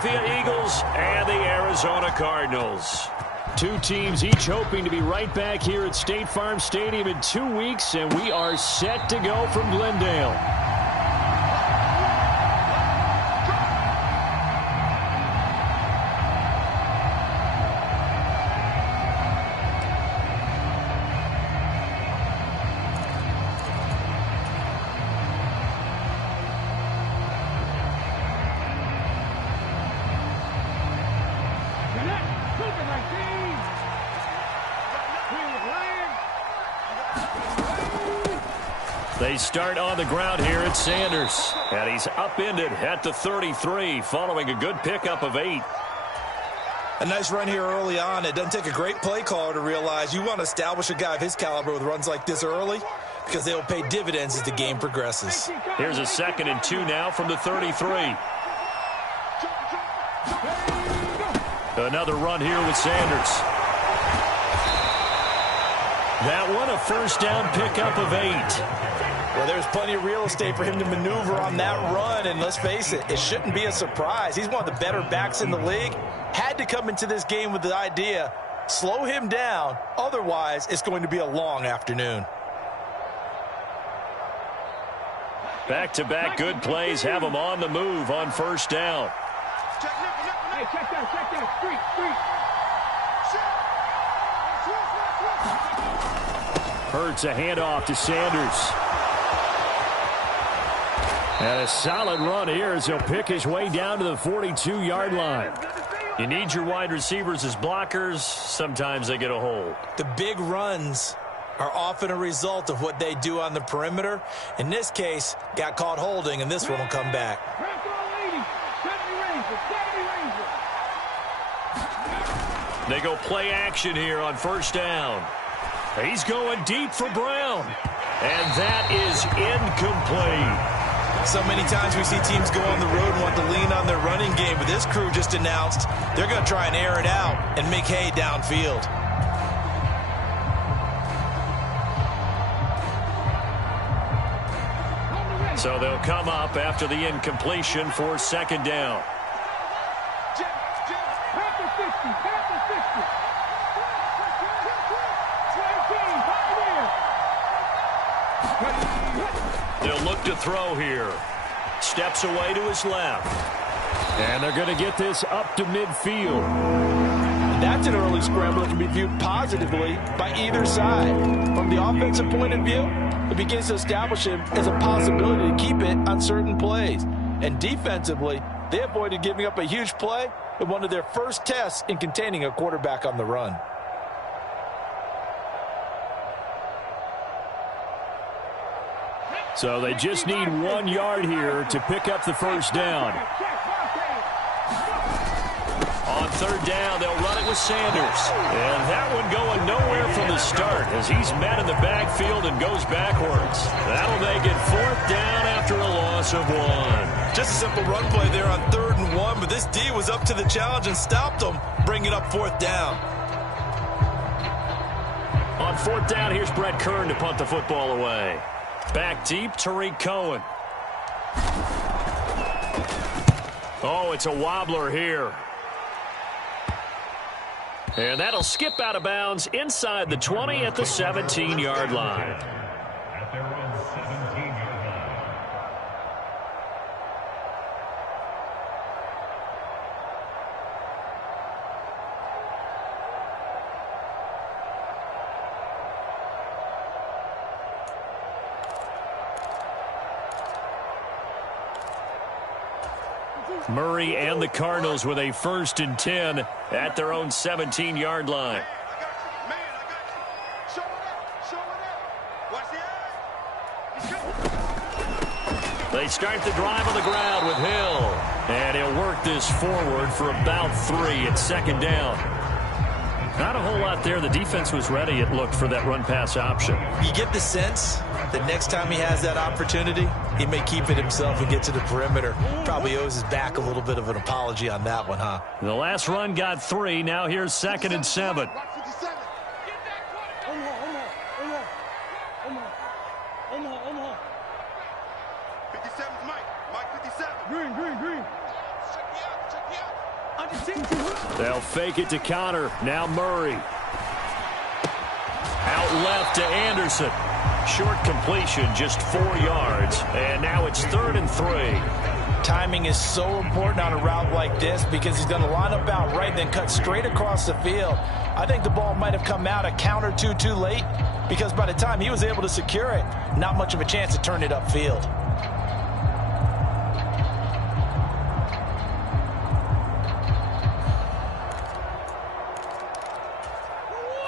Philadelphia Eagles and the Arizona Cardinals. Two teams each hoping to be right back here at State Farm Stadium in 2 weeks, and we are set to go from Glendale. They start on the ground here at Sanders. And he's upended at the 33 following a good pickup of 8. A nice run here early on. It doesn't take a great play caller to realize you want to establish a guy of his caliber with runs like this early because they will pay dividends as the game progresses. Here's a 2nd and 2 now from the 33. Another run here with Sanders. That one, a first down pickup of 8. Well, there's plenty of real estate for him to maneuver on that run, and let's face it, it shouldn't be a surprise. He's one of the better backs in the league. Had to come into this game with the idea, slow him down, otherwise it's going to be a long afternoon. Back-to-back good plays have him on the move on first down. Hey, check that, street. Hurts a handoff to Sanders. And a solid run here as he'll pick his way down to the 42-yard line. You need your wide receivers as blockers. Sometimes they get a hold. The big runs are often a result of what they do on the perimeter. In this case, got caught holding, and this one will come back. They go play action here on first down. He's going deep for Brown. And that is incomplete. So many times we see teams go on the road and want to lean on their running game, but this crew just announced they're going to try and air it out and make hay downfield. So they'll come up after the incompletion for 2nd down. They'll look to throw here. Steps away to his left. And they're going to get this up to midfield. That's an early scramble that can be viewed positively by either side. From the offensive point of view, it begins to establish it as a possibility to keep it on certain plays. And defensively, they avoided giving up a huge play with one of their first tests in containing a quarterback on the run. So they just need 1 yard here to pick up the first down. On 3rd down, they'll run it with Sanders. And that one going nowhere from the start as he's met in the backfield and goes backwards. That'll make it 4th down after a loss of 1. Just a simple run play there on 3rd and 1, but this D was up to the challenge and stopped them, bringing up 4th down. On 4th down, here's Brett Kern to punt the football away. Back deep, Tariq Cohen. Oh, it's a wobbler here. And that'll skip out of bounds inside the 20 at the 17-yard line. At their own 17-yard line. Murray and the Cardinals with a 1st and 10 at their own 17-yard line. They start the drive on the ground with Hill. And he'll work this forward for about 3 at 2nd down. Not a whole lot there. The defense was ready, it looked, for that run-pass option. You get the sense that next time he has that opportunity, he may keep it himself and get to the perimeter. Probably owes his back a little bit of an apology on that one, huh? The last run got 3. Now here's 2nd and 7. Green. They'll fake it to Connor. Now Murray. Out left to Anderson. Short completion, just 4 yards. And now it's 3rd and 3. Timing is so important on a route like this because he's going to line up out right, then cut straight across the field. I think the ball might have come out a count or two too late because by the time he was able to secure it, not much of a chance to turn it upfield.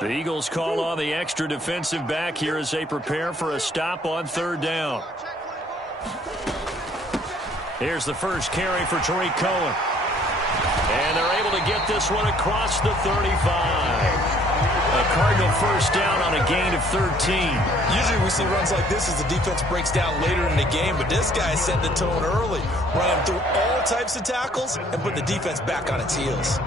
The Eagles call on the extra defensive back here as they prepare for a stop on 3rd down. Here's the first carry for Tariq Cohen. And they're able to get this one across the 35. A Cardinal first down on a gain of 13. Usually we see runs like this as the defense breaks down later in the game, but this guy set the tone early, running through all types of tackles and put the defense back on its heels.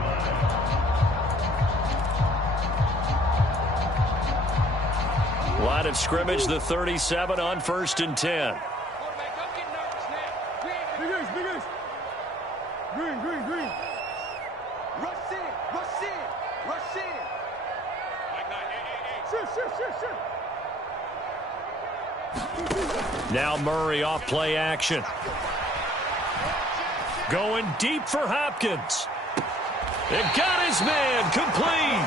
Line of scrimmage, the 37 on 1st and 10. Green. Rush in. Shoot. Now Murray off play action. Going deep for Hopkins. It got his man complete.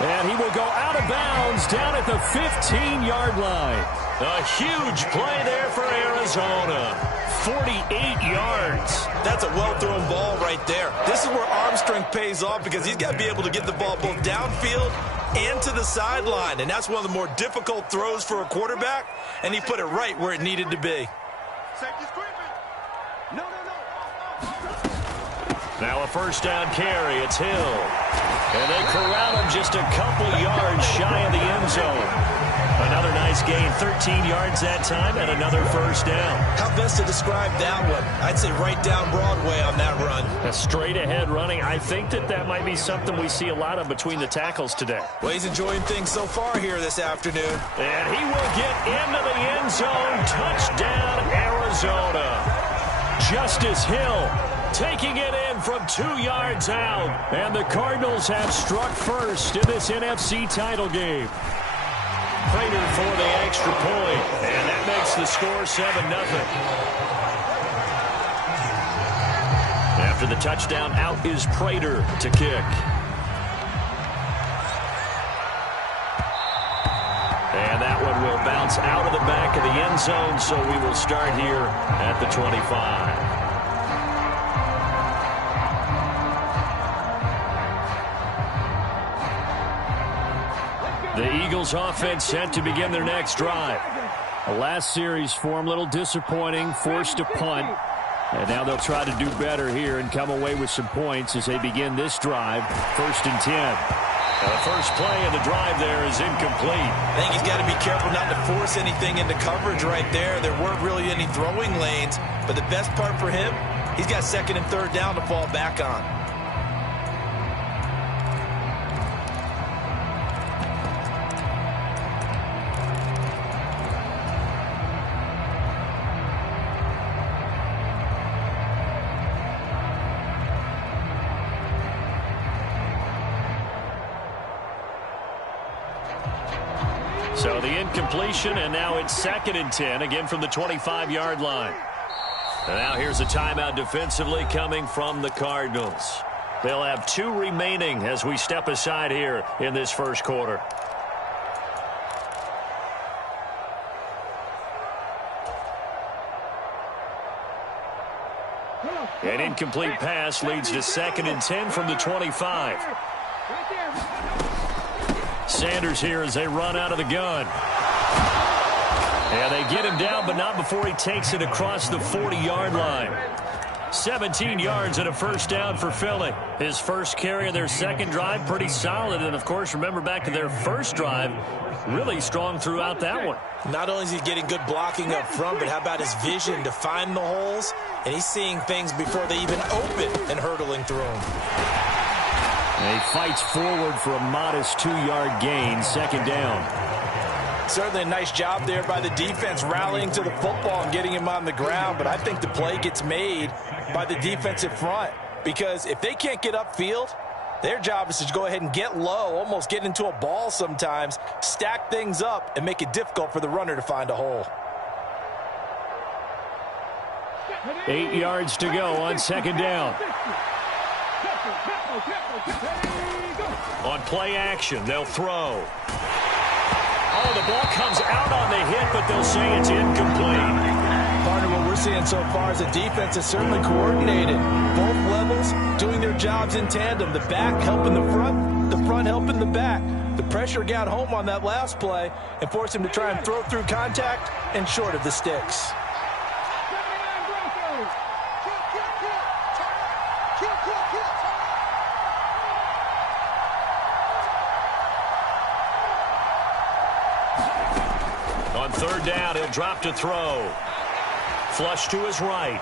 And he will go out of bounds down at the 15-yard line. A huge play there for Arizona. 48 yards. That's a well-thrown ball right there. This is where arm strength pays off because he's got to be able to get the ball both downfield and to the sideline. And that's one of the more difficult throws for a quarterback. And he put it right where it needed to be. Now a first down carry. It's Hill. And they corral him just a couple yards shy of the end zone. Another nice gain, 13 yards that time, and another first down. How best to describe that one? I'd say right down Broadway on that run. A straight ahead running. I think that might be something we see a lot of between the tackles today. Well, he's enjoying things so far here this afternoon. And he will get into the end zone. Touchdown, Arizona. Justice Hill taking it in from 2 yards out. And the Cardinals have struck first in this NFC title game. Prater for the extra point, and that makes the score 7-0. After the touchdown, out is Prater to kick. And that one will bounce out of the back of the end zone, so we will start here at the 25. The Eagles offense set to begin their next drive. The last series for them, a little disappointing, forced a punt. And now they'll try to do better here and come away with some points as they begin this drive, 1st and 10. The first play of the drive there is incomplete. I think he's got to be careful not to force anything into coverage right there. There weren't really any throwing lanes, but the best part for him, he's got 2nd and 3rd down to fall back on. So the incompletion, and now it's 2nd and 10, again from the 25-yard line. And now here's a timeout defensively coming from the Cardinals. They'll have 2 remaining as we step aside here in this first quarter. An incomplete pass leads to 2nd and 10 from the 25. Sanders here as they run out of the gun. And they get him down, but not before he takes it across the 40-yard line. 17 yards and a first down for Philly. His first carry of their second drive, pretty solid. And, of course, remember back to their first drive, really strong throughout that one. Not only is he getting good blocking up front, but how about his vision to find the holes? And he's seeing things before they even open and hurtling through them. And he fights forward for a modest 2-yard gain, 2nd down. Certainly a nice job there by the defense rallying to the football and getting him on the ground, but I think the play gets made by the defensive front. because if they can't get upfield, their job is to go ahead and get low, almost get into a ball sometimes, stack things up, and make it difficult for the runner to find a hole. 8 yards to go on second down. On play action, they'll throw. Oh, the ball comes out on the hit, but they'll say it's incomplete. Partner, what we're seeing so far is the defense is certainly coordinated. Both levels doing their jobs in tandem. The back helping the front helping the back. The pressure got home on that last play and forced him to try and throw through contact and short of the sticks. On third down, he'll drop to throw. Flush to his right.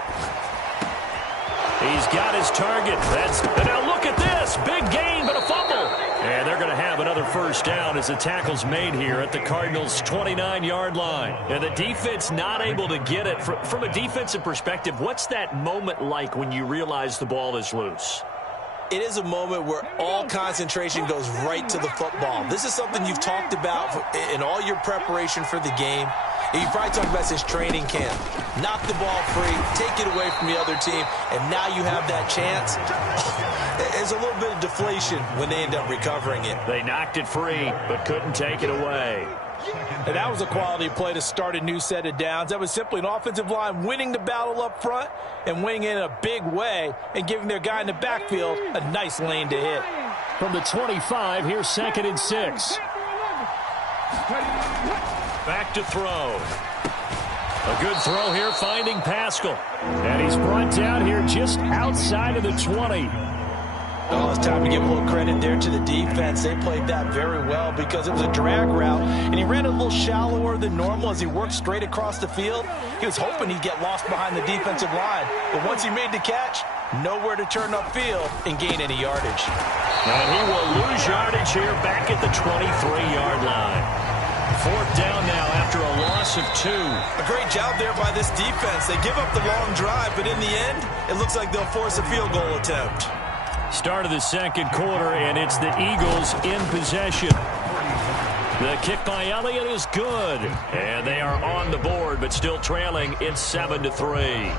He's got his target. And now look at this. Big gain, but a fumble. And they're going to have another first down as the tackle's made here at the Cardinals' 29-yard line. And the defense not able to get it. From a defensive perspective, what's that moment like when you realize the ball is loose? It is a moment where all concentration goes right to the football. This is something you've talked about in all your preparation for the game. And you probably talked about since training camp. Knock the ball free, take it away from the other team, and now you have that chance. There's a little bit of deflation when they end up recovering it. They knocked it free, but couldn't take it away. And that was a quality play to start a new set of downs. That was simply an offensive line winning the battle up front and winning it in a big way and giving their guy in the backfield a nice lane to hit. From the 25, here's 2nd and 6. Back to throw. A good throw here, finding Pascal. And he's brought down here just outside of the 20. Oh, it's time to give a little credit there to the defense. They played that very well because it was a drag route, and he ran a little shallower than normal as he worked straight across the field. He was hoping he'd get lost behind the defensive line, but once he made the catch, nowhere to turn upfield and gain any yardage. And he will lose yardage here back at the 23-yard line. 4th down now after a loss of 2. A great job there by this defense. They give up the long drive, but in the end, it looks like they'll force a field goal attempt. Start of the second quarter, and it's the Eagles in possession. The kick by Elliott is good, and they are on the board, but still trailing. It's 7-3.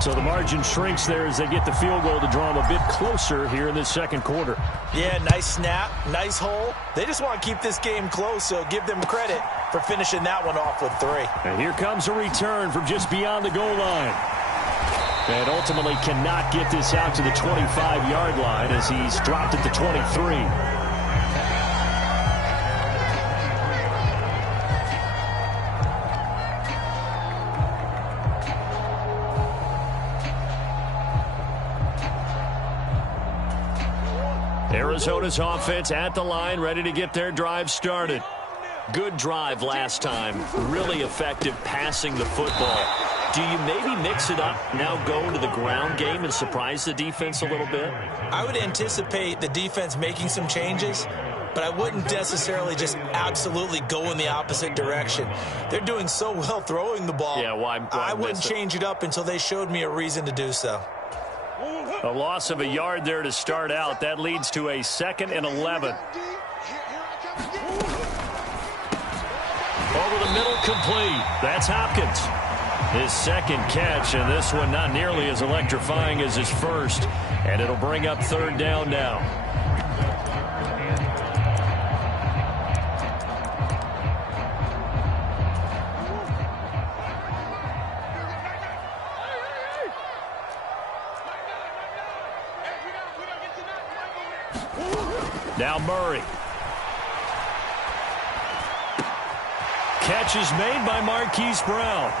So the margin shrinks there as they get the field goal to draw them a bit closer here in the second quarter. Yeah, nice snap, nice hole. They just want to keep this game close, so give them credit for finishing that one off with 3. And here comes a return from just beyond the goal line. And ultimately cannot get this out to the 25-yard line as he's dropped at the 23. Arizona's offense at the line, ready to get their drive started. Good drive last time. Really effective passing the football. Do you maybe mix it up, now go to the ground game and surprise the defense a little bit? I would anticipate the defense making some changes, but I wouldn't necessarily just absolutely go in the opposite direction. They're doing so well throwing the ball. Yeah, why I wouldn't change it up until they showed me a reason to do so. A loss of a yard there to start out. That leads to a 2nd and 11. Over the middle, complete. That's Hopkins. His second catch, and this one not nearly as electrifying as his first. And it'll bring up 3rd down now. Now Murray. Catch is made by Marquise Brown.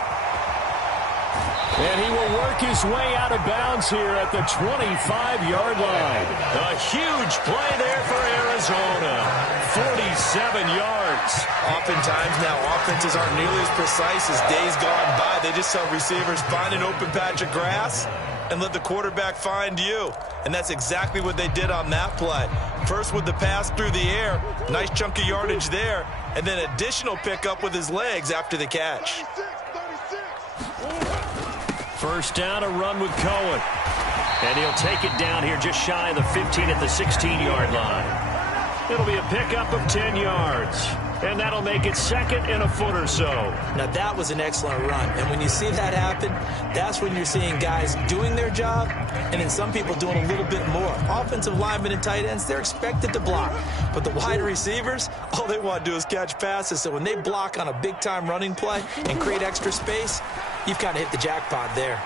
And he will work his way out of bounds here at the 25-yard line. A huge play there for Arizona. 47 yards. Oftentimes now offenses aren't nearly as precise as days gone by. They just saw receivers find an open patch of grass and let the quarterback find you. And that's exactly what they did on that play. First with the pass through the air, nice chunk of yardage there, and then additional pickup with his legs after the catch. First down, a run with Cohen. And he'll take it down here just shy of the 15 at the 16-yard line. It'll be a pickup of 10 yards. And that'll make it second and a foot or so. Now, that was an excellent run. And when you see that happen, that's when you're seeing guys doing their job and then some people doing a little bit more. Offensive linemen and tight ends, they're expected to block. But the wide receivers, all they want to do is catch passes. So when they block on a big-time running play and create extra space, you've kind of hit the jackpot there.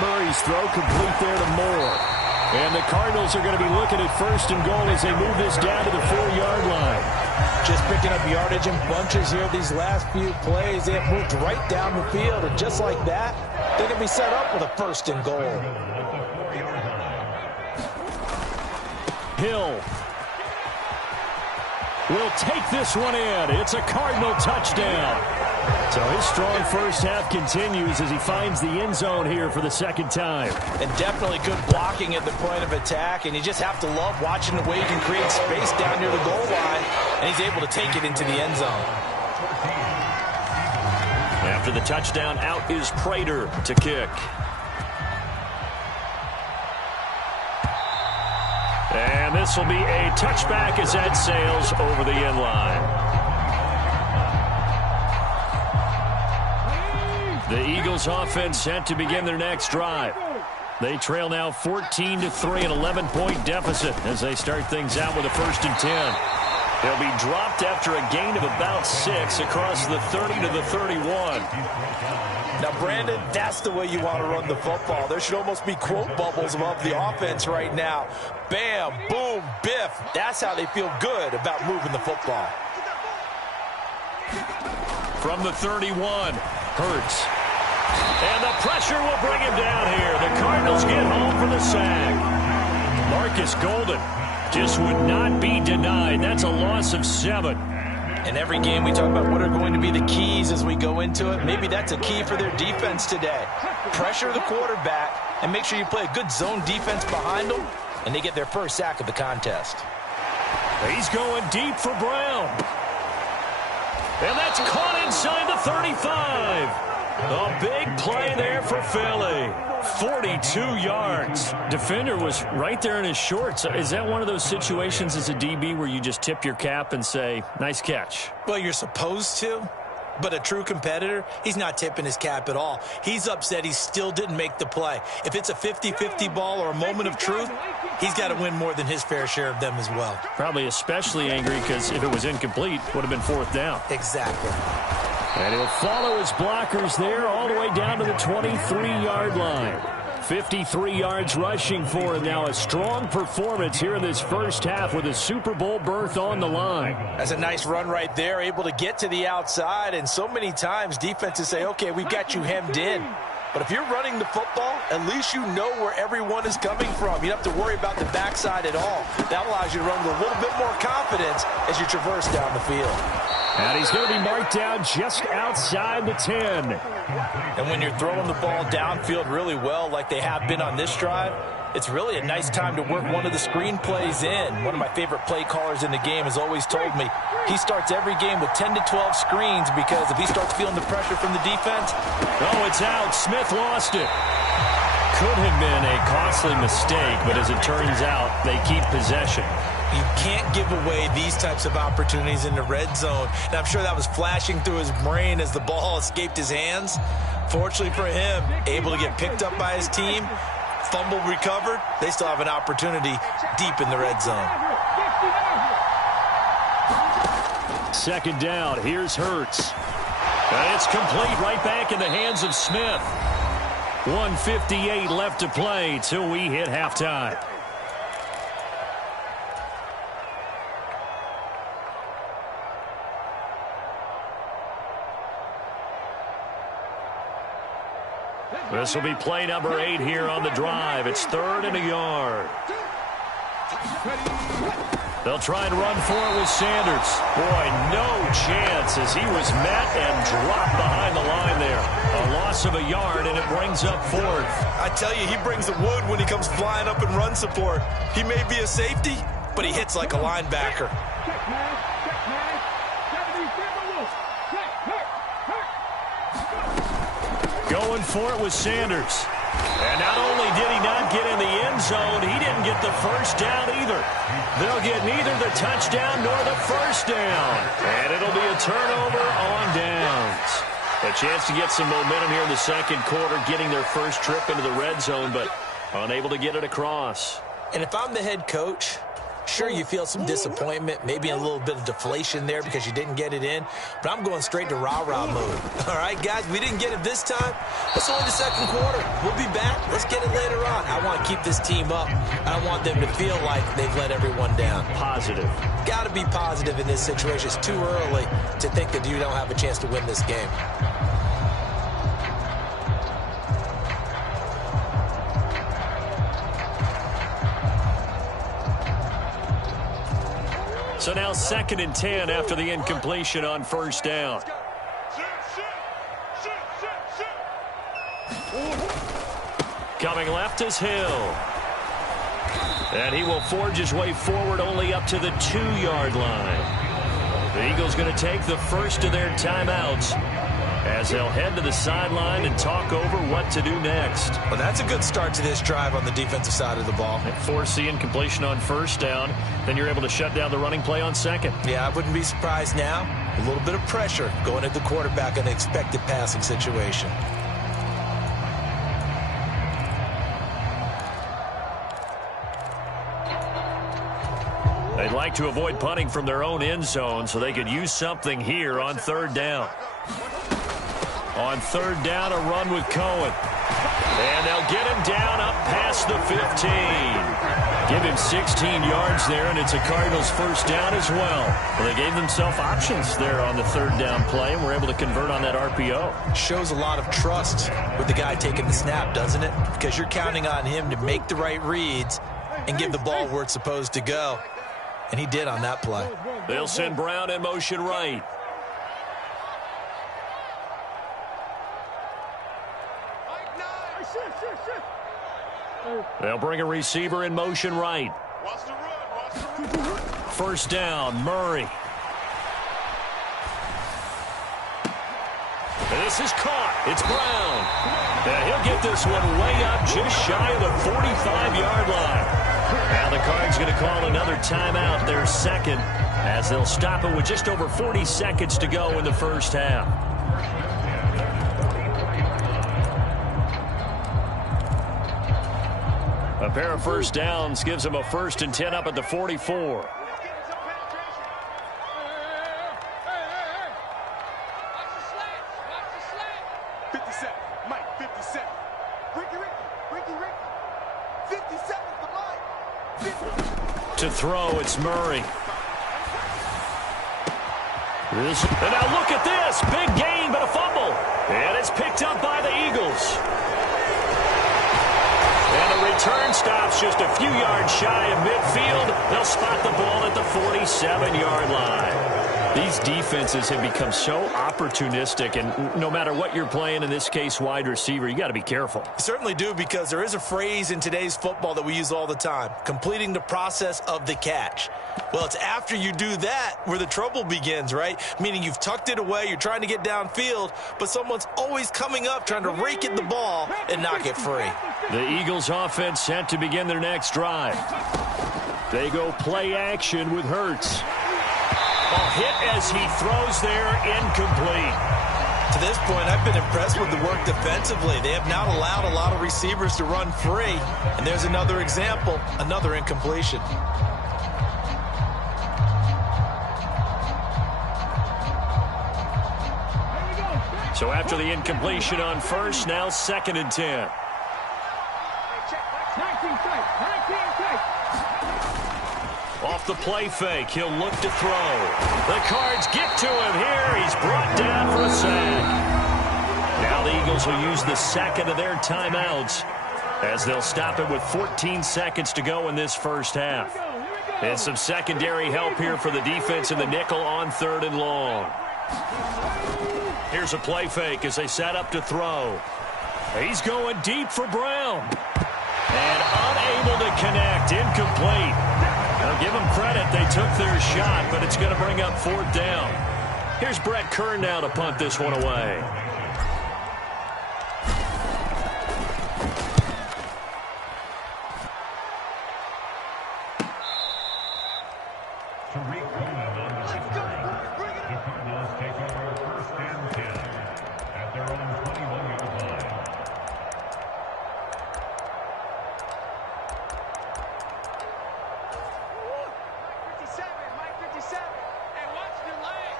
Murray's throw complete there to Moore. And the Cardinals are going to be looking at first and goal as they move this down to the 4-yard line. Just picking up yardage in bunches here these last few plays. They have moved right down the field, and just like that, they're going to be set up with a first and goal. Hill will take this one in. It's a Cardinal touchdown. So his strong first half continues as he finds the end zone here for the second time. And definitely good blocking at the point of attack, and you just have to love watching the way he can create space down near the goal line, and he's able to take it into the end zone. After the touchdown, out is Prater to kick. And this will be a touchback as that sails over the end line. The Eagles offense set to begin their next drive. They trail now 14-3, an 11-point deficit as they start things out with a 1st and 10. They'll be dropped after a gain of about 6 across the 30 to the 31. Now, Brandon, that's the way you want to run the football. There should almost be quote bubbles above the offense right now. Bam, boom, biff. That's how they feel good about moving the football. From the 31, Hurts. And the pressure will bring him down here. The Cardinals get home for the sack. Marcus Golden just would not be denied. That's a loss of 7. In every game we talk about what are going to be the keys as we go into it. Maybe that's a key for their defense today. Pressure the quarterback and make sure you play a good zone defense behind them, and they get their first sack of the contest. He's going deep for Brown. And that's caught inside the 35. A big play there for Philly. 42 yards. Defender was right there in his shorts. Is that one of those situations as a DB where you just tip your cap and say, nice catch? Well, you're supposed to. But a true competitor, he's not tipping his cap at all. He's upset he still didn't make the play. If it's a 50-50 ball or a moment of truth, he's got to win more than his fair share of them as well. Probably especially angry because if it was incomplete, it would have been 4th down. Exactly. And he'll follow his blockers there all the way down to the 23-yard line. 53 yards rushing for him now. A strong performance here in this first half with a Super Bowl berth on the line. That's a nice run right there, able to get to the outside. And so many times defenses say, okay, we've got you hemmed in. But if you're running the football, at least you know where everyone is coming from. You don't have to worry about the backside at all. That allows you to run with a little bit more confidence as you traverse down the field. And he's going to be marked down just outside the 10. And when you're throwing the ball downfield really well like they have been on this drive, it's really a nice time to work one of the screen plays in. One of my favorite play callers in the game has always told me he starts every game with 10 to 12 screens because if he starts feeling the pressure from the defense. Oh, it's out. Smith lost it. Could have been a costly mistake, but as it turns out, they keep possession. You can't give away these types of opportunities in the red zone. And I'm sure that was flashing through his brain as the ball escaped his hands. Fortunately for him, able to get picked up by his team, fumble recovered. They still have an opportunity deep in the red zone. 2nd down. Here's Hurts. And it's complete right back in the hands of Smith. 1:58 left to play till we hit halftime. This will be play number 8 here on the drive. It's 3rd and a yard. They'll try and run for it with Sanders. Boy, no chance as he was met and dropped behind the line there. A loss of a yard, and it brings up 4th. I tell you, he brings the wood when he comes flying up in run support. He may be a safety, but he hits like a linebacker. Going for it with Sanders. And not only did he not get in the end zone, he didn't get the first down either. They'll get neither the touchdown nor the first down. And it'll be a turnover on downs. A chance to get some momentum here in the second quarter, getting their first trip into the red zone, but unable to get it across. And if I'm the head coach, sure, you feel some disappointment, maybe a little bit of deflation there because you didn't get it in, but I'm going straight to rah-rah mode. All right, guys, we didn't get it this time. It's only the second quarter. We'll be back. Let's get it later on. I want to keep this team up. I don't want them to feel like they've let everyone down. Positive. Got to be positive in this situation. It's too early to think that you don't have a chance to win this game. So now 2nd and 10 after the incompletion on first down. Coming left is Hill. And he will forge his way forward only up to the 2-yard line. The Eagles going to take the first of their timeouts as they'll head to the sideline and talk over what to do next. Well, that's a good start to this drive on the defensive side of the ball. Force the incompletion on first down, then you're able to shut down the running play on second. Yeah, I wouldn't be surprised now. A little bit of pressure going at the quarterback in an expected passing situation. They'd like to avoid punting from their own end zone so they could use something here on third down. On third down, a run with Cohen. And they'll get him down up past the 15. Give him 16 yards there, and it's a Cardinals first down as well. They gave themselves options there on the third down play, and were able to convert on that RPO. Shows a lot of trust with the guy taking the snap, doesn't it? Because you're counting on him to make the right reads and give the ball where it's supposed to go. And he did on that play. They'll send Brown in motion right. They'll bring a receiver in motion right. First down, Murray. This is caught. It's Brown. And he'll get this one way up just shy of the 45-yard line. Now the Cards going to call another timeout, their second, as they'll stop it with just over 40 seconds to go in the first half. A pair of first downs gives them a 1st and 10 up at the 44. To throw, it's Murray. And now look at this. Big gain, but a fumble. And it's picked up by the Eagles. And the return stops just a few yards shy of midfield. They'll spot the ball at the 47-yard line. These defenses have become so opportunistic, and no matter what you're playing, in this case wide receiver, you got to be careful. You certainly do, because there is a phrase in today's football that we use all the time: completing the process of the catch. Well, it's after you do that where the trouble begins, right? Meaning you've tucked it away, you're trying to get downfield, but someone's always coming up trying to rake at the ball and knock it free. The Eagles offense set to begin their next drive. They go play action with Hurts. A hit as he throws there, incomplete. To this point, I've been impressed with the work defensively. They have not allowed a lot of receivers to run free. And there's another example, another incompletion. So after the incompletion on first, now 2nd and 10. Off the play fake, he'll look to throw. The Cards get to him here. He's brought down for a sack. Now the Eagles will use the second of their timeouts as they'll stop it with 14 seconds to go in this first half. And some secondary help here for the defense in the nickel on 3rd and long. Here's a play fake as they set up to throw. He's going deep for Brown. And unable to connect, incomplete. Now give them credit, they took their shot, but it's going to bring up 4th down. Here's Brett Kern now to punt this one away. Tariq Coleman on the return. The Cardinals take over 1st and 10 at their own 21-yard line. Mike 57. Hey, watch your leg.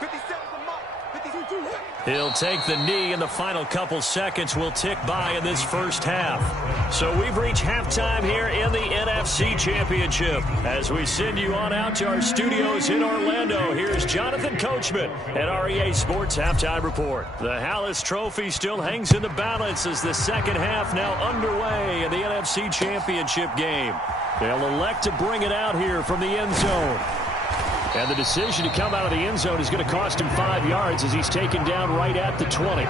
57's a Mike. 52. He'll take the knee, and the final couple seconds will tick by in this first half. So we've reached halftime here in the NFC Championship. As we send you on out to our studios in Orlando, here's Jonathan Coachman at REA Sports Halftime Report. The Hallis Trophy still hangs in the balance as the second half now underway in the NFC Championship game. They'll elect to bring it out here from the end zone. And the decision to come out of the end zone is going to cost him 5 yards as he's taken down right at the 20.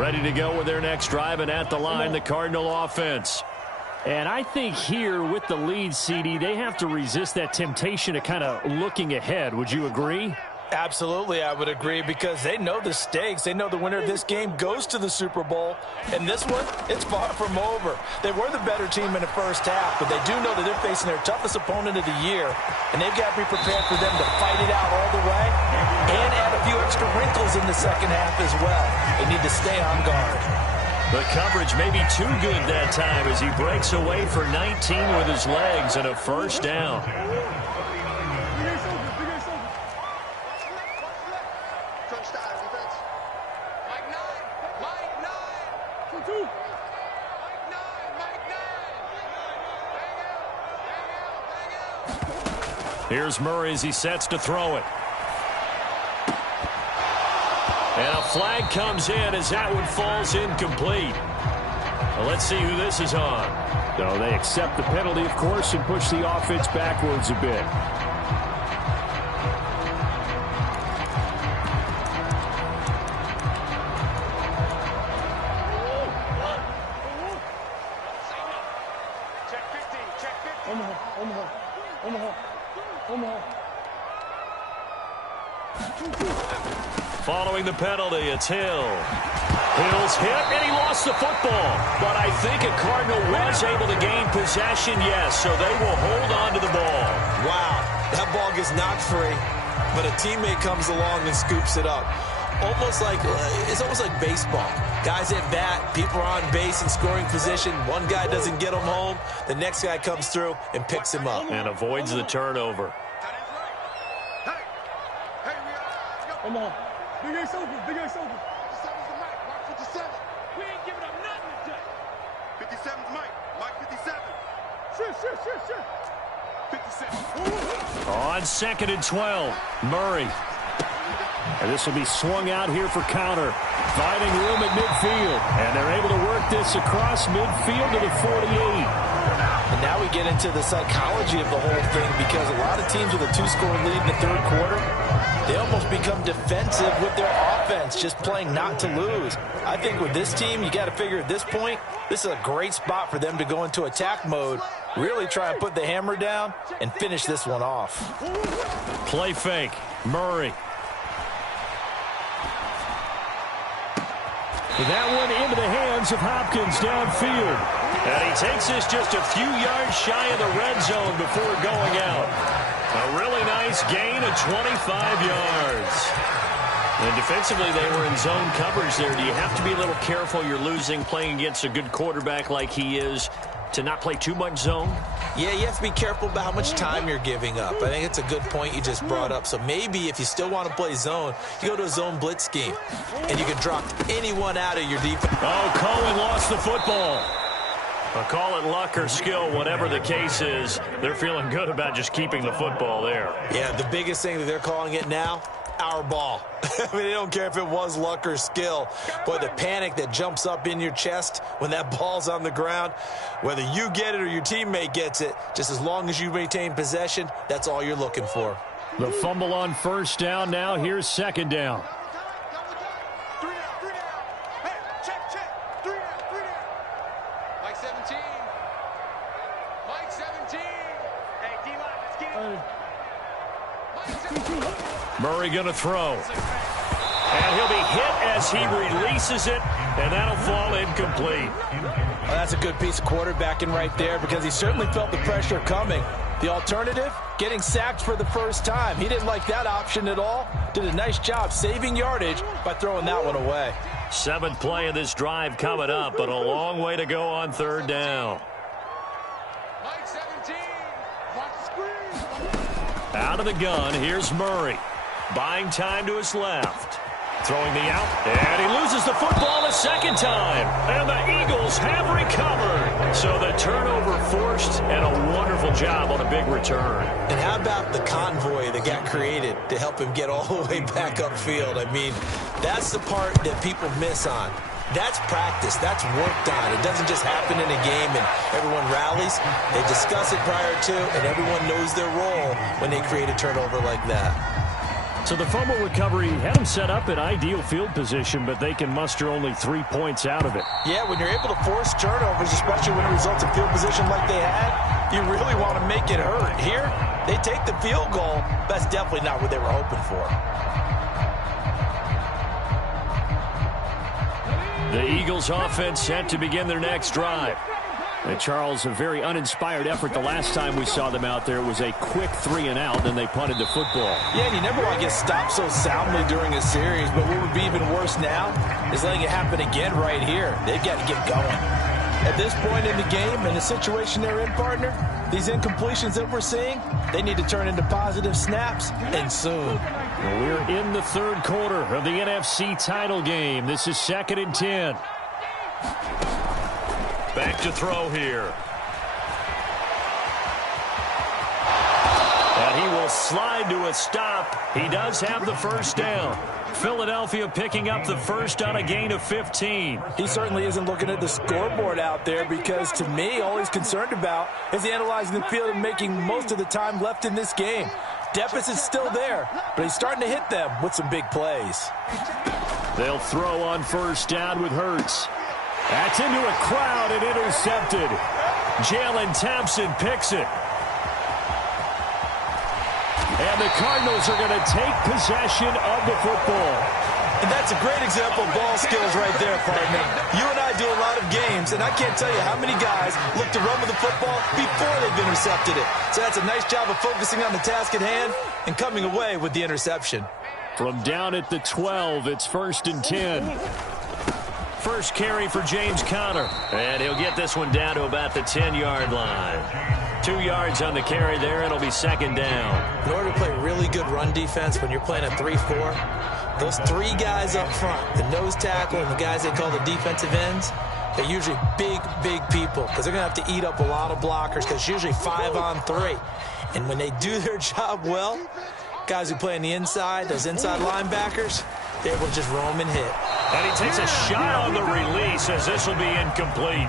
Ready to go with their next drive, and at the line, the Cardinal offense. And I think here with the lead, CD, they have to resist that temptation to kind of looking ahead. Would you agree? Absolutely, I would agree, because they know the stakes. They know the winner of this game goes to the Super Bowl. And this one, it's far from over. They were the better team in the first half, but they do know that they're facing their toughest opponent of the year. And they've got to be prepared for them to fight it out all the way and add a few extra wrinkles in the second half as well. They need to stay on guard. The coverage may be too good that time as he breaks away for 19 with his legs and a first down. Here's Murray as he sets to throw it. And a flag comes in as that one falls incomplete. Well, let's see who this is on. So they accept the penalty, of course, and push the offense backwards a bit. Following the penalty, it's Hill. Hill's hit, and he lost the football. But I think a Cardinal was able to gain possession, yes, so they will hold on to the ball. Wow, that ball gets knocked free, but a teammate comes along and scoops it up. It's almost like baseball. Guys at bat, people are on base in scoring position. One guy doesn't get him home. The next guy comes through and picks him up. And avoids the turnover. Come on. Big Ace open. Big Ace open. 57's the Mike. Mike 57. We ain't giving up nothing today. 57's Mike. Mike 57. Shit. 57. On 2nd and 12, Murray. And this will be swung out here for counter. Finding room at midfield. And they're able to work this across midfield to the 48. And now we get into the psychology of the whole thing, because a lot of teams with a 2-score lead in the third quarter, they almost become defensive with their offense, just playing not to lose. I think with this team, you got to figure at this point, this is a great spot for them to go into attack mode, really try and put the hammer down and finish this one off. Play fake. Murray. That one into the hands of Hopkins downfield. And he takes this just a few yards shy of the red zone before going out. A really nice gain of 25 yards. And defensively, they were in zone coverage there. Do you have to be a little careful? You're losing playing against a good quarterback like he is to not play too much zone? Yeah, you have to be careful about how much time you're giving up. I think it's a good point you just brought up. So maybe if you still want to play zone, you go to a zone blitz scheme, and you can drop anyone out of your defense. Oh, Cohen lost the football. I'll call it luck or skill, whatever the case is. They're feeling good about just keeping the football there. Yeah, the biggest thing that they're calling it now, our ball. I mean, they don't care if it was luck or skill. Boy, the panic that jumps up in your chest when that ball's on the ground, whether you get it or your teammate gets it, just as long as you maintain possession, that's all you're looking for. The fumble on first down now. Here's second down. Mike 17. Mike 17. Hey, D-line, let's get it. Murray going to throw. And he'll be hit as he releases it, and that'll fall incomplete. Well, that's a good piece of quarterbacking right there because he certainly felt the pressure coming. The alternative, getting sacked for the first time. He didn't like that option at all. Did a nice job saving yardage by throwing that one away. 7th play of this drive coming up, but a long way to go on 3rd down. Mike 17. Watch the screen. Out of the gun, here's Murray. Buying time to his left. Throwing the out, and he loses the football a second time. And the Eagles have recovered. So the turnover forced, and a wonderful job on a big return. And how about the convoy that got created to help him get all the way back upfield? I mean, that's the part that people miss on. That's practice. That's worked on. It doesn't just happen in a game and everyone rallies. They discuss it prior to, and everyone knows their role when they create a turnover like that. So the fumble recovery had them set up in ideal field position, but they can muster only 3 points out of it. Yeah, when you're able to force turnovers, especially when it results in field position like they had, you really want to make it hurt. Here, they take the field goal. That's definitely not what they were hoping for. The Eagles offense set to begin their next drive. And Charles, a very uninspired effort the last time we saw them out there. It was a quick 3-and-out, and they punted the football. Yeah, and you never want to get stopped so soundly during a series, but what would be even worse now is letting it happen again right here. They've got to get going. At this point in the game, in the situation they're in, partner, these incompletions that we're seeing, they need to turn into positive snaps, and soon. Well, we're in the 3rd quarter of the NFC title game. This is 2nd and 10. Back to throw here. And he will slide to a stop. He does have the first down. Philadelphia picking up the first on a gain of 15. He certainly isn't looking at the scoreboard out there because, to me, all he's concerned about is analyzing the field and making most of the time left in this game. Deficit's still there, but he's starting to hit them with some big plays. They'll throw on first down with Hurts. That's into a crowd and intercepted. Jalen Thompson picks it. And the Cardinals are going to take possession of the football. And that's a great example of ball skills right there, partner. You and I do a lot of games, and I can't tell you how many guys look to run with the football before they've intercepted it. So that's a nice job of focusing on the task at hand and coming away with the interception. From down at the 12, it's 1st and 10. First carry for James Conner. And he'll get this one down to about the 10-yard line. 2 yards on the carry there. It'll be 2nd down. In order to play really good run defense when you're playing a 3-4, those 3 guys up front, the nose tackle and the guys they call the defensive ends, they're usually big, big people because they're going to have to eat up a lot of blockers because it's usually 5-on-3. And when they do their job well, guys who play on the inside, those inside linebackers, they're able to just roam and hit. And he takes a shot on the release as this will be incomplete.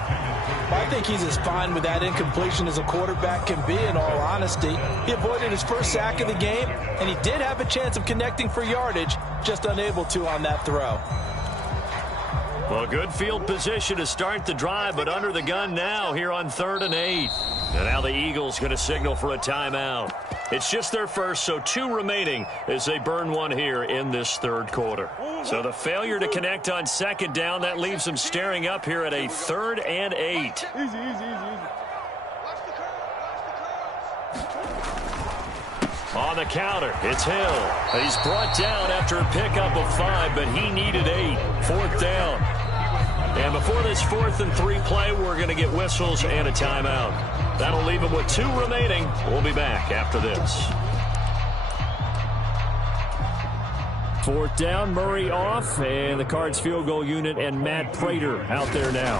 I think he's as fine with that incompletion as a quarterback can be, in all honesty. He avoided his first sack of the game, and he did have a chance of connecting for yardage, just unable to on that throw. Well, good field position to start the drive, but under the gun now here on 3rd and 8. And now the Eagles going to signal for a timeout. It's just their first, so 2 remaining as they burn one here in this 3rd quarter. So the failure to connect on 2nd down, that leaves them staring up here at a 3rd and 8. Easy. On the counter, it's Hill. He's brought down after a pickup of 5, but he needed 8. 4th down. And before this 4th and 3 play, we're going to get whistles and a timeout. That'll leave them with 2 remaining. We'll be back after this. 4th down, Murray off, and the Cards field goal unit and Matt Prater out there now.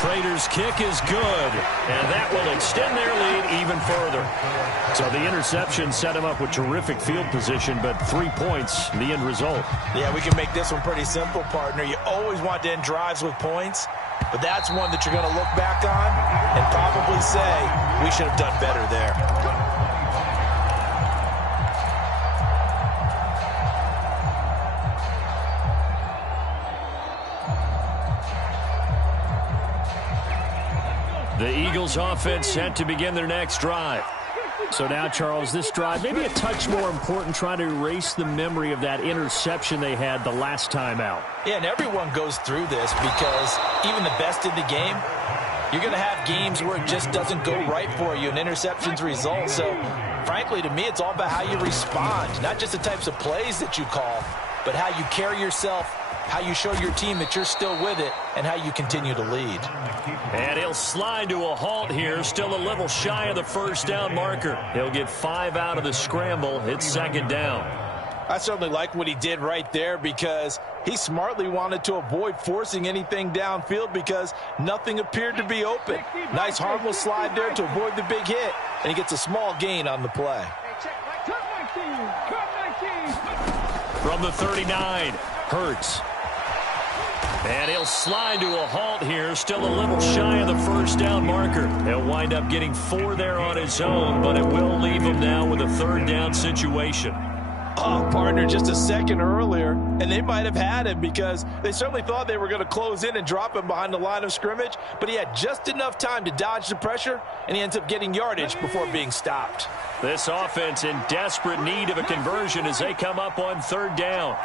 Prater's kick is good, and that will extend their lead even further. So the interception set him up with terrific field position, but 3 points, the end result. Yeah, we can make this one pretty simple, partner. You always want to end drives with points, but that's one that you're going to look back on and probably say, we should have done better there. The Eagles offense set to begin their next drive. So now, Charles, this drive, maybe a touch more important, trying to erase the memory of that interception they had the last time out. Yeah, and everyone goes through this because even the best in the game, you're going to have games where it just doesn't go right for you and interceptions result. So, frankly, to me, it's all about how you respond, not just the types of plays that you call, but how you carry yourself, how you show your team that you're still with it, and how you continue to lead. And he'll slide to a halt here, still a little shy of the first down marker. He'll get 5 out of the scramble. It's second down. I certainly like what he did right there because he smartly wanted to avoid forcing anything downfield because nothing appeared to be open. Nice harmless slide there to avoid the big hit, and he gets a small gain on the play. From the 39, Hurts. And he'll slide to a halt here, still a little shy of the first down marker. He'll wind up getting 4 there on his own, but it will leave him now with a third down situation. Oh, partner, just a second earlier, and they might have had him because they certainly thought they were going to close in and drop him behind the line of scrimmage, but he had just enough time to dodge the pressure, and he ends up getting yardage before being stopped. This offense in desperate need of a conversion as they come up on third down.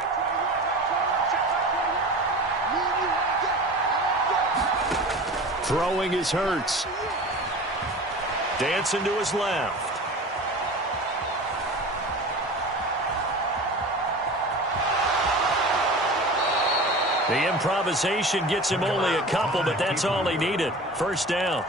Throwing is Hurts. Dancing to his left. The improvisation gets him only a couple, but that's all he needed. First down.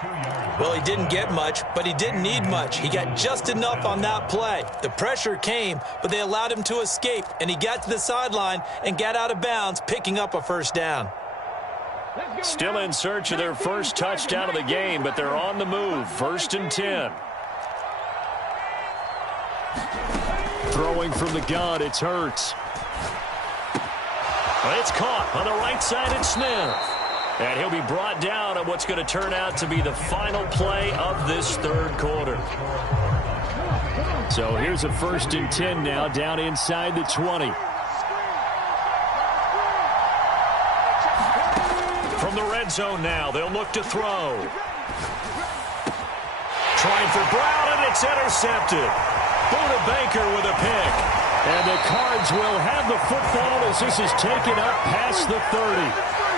Well, he didn't get much, but he didn't need much. He got just enough on that play. The pressure came, but they allowed him to escape, and he got to the sideline and got out of bounds, picking up a first down. Still in search of their first touchdown of the game, but they're on the move. First and 10. Throwing from the gun, it's Hurts. It's caught on the right side at Smith. And he'll be brought down on what's going to turn out to be the final play of this third quarter. So here's a first and 10 now, down inside the 20. From the red zone now, they'll look to throw. Trying for Brown, and it's intercepted. Buda Baker with a pick. And the Cards will have the football as this is taken up past the 30.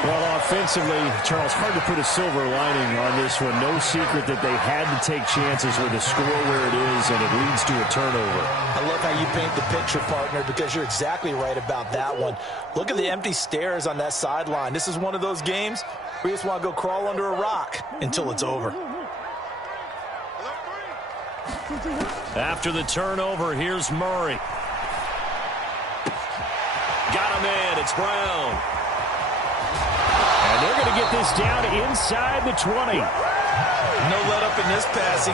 Well, offensively, Charles, hard to put a silver lining on this one. No secret that they had to take chances with the score where it is, and it leads to a turnover. I love how you paint the picture, partner, because you're exactly right about that one. Look at the empty stares on that sideline. This is one of those games where you just want to go crawl under a rock until it's over. After the turnover, here's Murray. Got him in. It's Brown. And they're going to get this down inside the 20. No let up in this passing game.